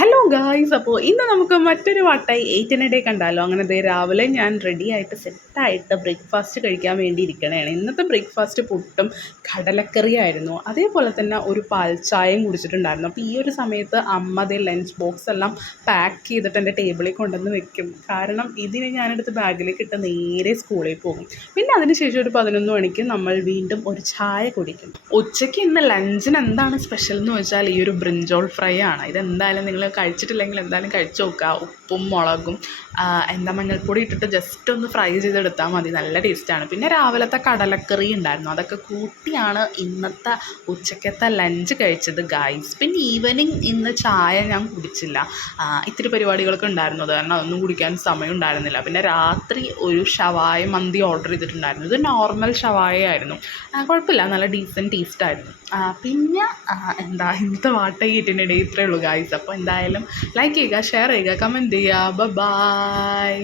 Hello guys, അപ്പോൾ ഇന്ന് നമുക്ക് മറ്റൊരു വട്ടായി 8 കണ്ടാലോ. അങ്ങനെ ദേ രാവിലെ ഞാൻ റെഡി ആയിട്ട് സെറ്റായിട്ട് ബ്രേക്ക്ഫാസ്റ്റ് കഴിക്കാൻ വേണ്ടി ഇരിക്കണതാണ്. ഇന്നത്തെ ബ്രേക്ക്ഫാസ്റ്റ് പുട്ടും കടലക്കറിയായിരുന്നു. അതേപോലെ തന്നെ ഒരു പാൽ ചായയും കുടിച്ചിട്ടുണ്ടായിരുന്നു. അപ്പോൾ ഈ ഒരു സമയത്ത് അമ്മ ദേ ലഞ്ച് ബോക്സ് എല്ലാം പാക്ക് ചെയ്തിട്ട് എൻ്റെ ടേബിളിൽ കൊണ്ടുവന്ന് വെക്കും. കാരണം ഇതിന് ഞാനെടുത്ത് ബാഗിലേക്ക് ഇട്ട് നേരെ സ്കൂളിൽ പോകും. പിന്നെ അതിനുശേഷം ഒരു 11 മണിക്ക് നമ്മൾ വീണ്ടും ഒരു ചായ കുടിക്കും. ഉച്ചയ്ക്ക് ഇന്ന് ലഞ്ചിന് എന്താണ് സ്പെഷ്യൽ എന്ന് വെച്ചാൽ ഈ ഒരു ബ്രിഞ്ചോൾ ഫ്രൈ ആണ്. ഇതെന്തായാലും നിങ്ങൾ കഴിച്ചിട്ടില്ലെങ്കിൽ എന്തായാലും കഴിച്ചു നോക്കുക. ഉപ്പും മുളകും മഞ്ഞൾപ്പൊടി ഇട്ടിട്ട് ജസ്റ്റ് ഒന്ന് ഫ്രൈ ചെയ്തെടുത്താൽ മതി, നല്ല ടേസ്റ്റാണ്. പിന്നെ രാവിലത്തെ കടലക്കറി ഉണ്ടായിരുന്നു, അതൊക്കെ കൂട്ടിയാണ് ഇന്നത്തെ ഉച്ചക്കത്തെ ലഞ്ച് കഴിച്ചത് ഗായ്സ്. പിന്നെ ഈവനിങ് ഇന്ന് ചായ ഞാൻ കുടിച്ചില്ല, ഇത്തിരി പരിപാടികളൊക്കെ ഉണ്ടായിരുന്നു, അത് കാരണം അതൊന്നും കുടിക്കാൻ സമയം ഉണ്ടായിരുന്നില്ല. പിന്നെ രാത്രി ഒരു ഷവായ മന്തി ഓർഡർ ചെയ്തിട്ടുണ്ടായിരുന്നു. ഇത് നോർമൽ ഷവായ ആയിരുന്നു, കുഴപ്പമില്ല, നല്ല ഡീസൻറ്റ് ടേസ്റ്റായിരുന്നു. പിന്നെ ഇന്നത്തെ വാട്ട ഈറ്റിനിടെ ഇത്രയേ ഉള്ളൂ ഗായ്സ്. അപ്പോൾ എന്തായാലും ലൈക്ക് ചെയ്യുക, ഷെയർ ചെയ്യുക, കമൻറ്റ് ചെയ്യുക. ബൈ.